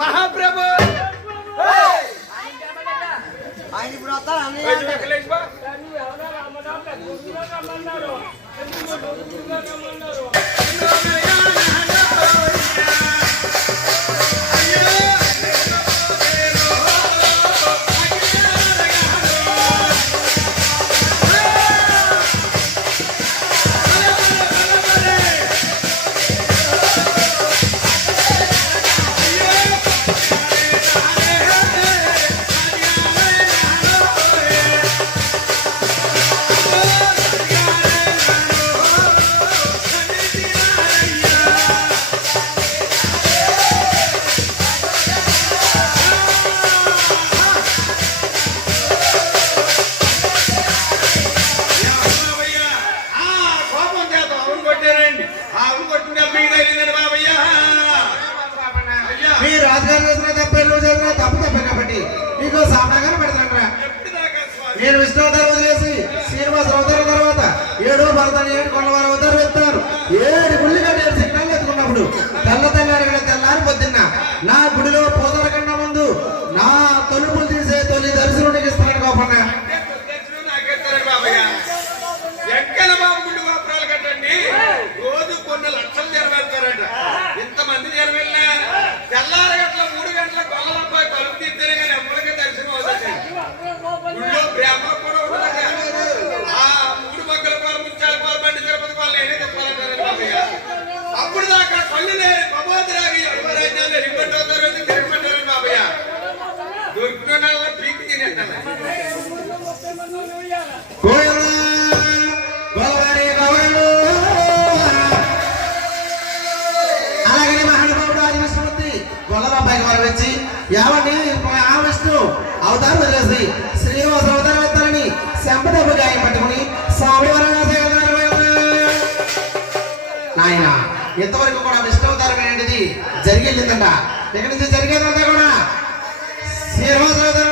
మహాప్రభు ఆయన ఇప్పుడు వస్తారా మీ రాజుగారు చేసిన తప్పే నువ్వు చేసిన తప్పే కాబట్టి నీకు సామాన్యంగా పెడతాను. నేను విష్ణువతారు వదిలేసి శ్రీనివాస అవతారం తర్వాత 7 భరతని 7 కొండవారు అవతారం ఎత్తాను. 7 గుళ్ళుగా నేను సిగ్నల్ ఎత్తుకున్నప్పుడు తెల్లారి పొద్దున్న నా గుడిలో పూజల కన్నా ముందు నా తలుపులు తీసే తొలి దర్శనుడికి ఇస్తున్నాను గోపన్న. రోజు కొన్ని లక్షలు జరగలుగుతారట. ఇంతమంది జరగలినా తెల్లారి గంటల 3 గంటల కొల్లలపై కలుపు తీస్తేనే కానీ ఎప్పటికీ దర్శనం అవుతుంది. గుళ్ళో ప్రేమ కూడా ఉండదు. ఆ 3 బగ్గల పాలు ముత్యాల పాలు బండి తిరుపతి పాలు నేనే చెప్పాలంటారు బాబయ్య. అప్పుడు దాకా కళ్ళునే ప్రబోధరాగి అడుగురాజ్యాలు రిమ్మంటారు తిరగమంటారు బాబయ్య. దొరికిన పీకి తినేస్తాను. అలాగనే మహానుభావుడు ఆది విష్ణుమూర్తి గొల్లలపైకి వరవచ్చి యావని ఆ విష్ణు అవతారం వదిలేసి శ్రీనివాస అవతారం ఎత్తాలని శంపదెబ్బ గాయం పట్టుకుని స్వామి నాయన ఇంతవరకు కూడా విష్ణు అవతారం అనేది జరిగేదంట. ఇక్కడి నుంచి జరిగేదంతా కూడా శ్రీనివాస అవతారం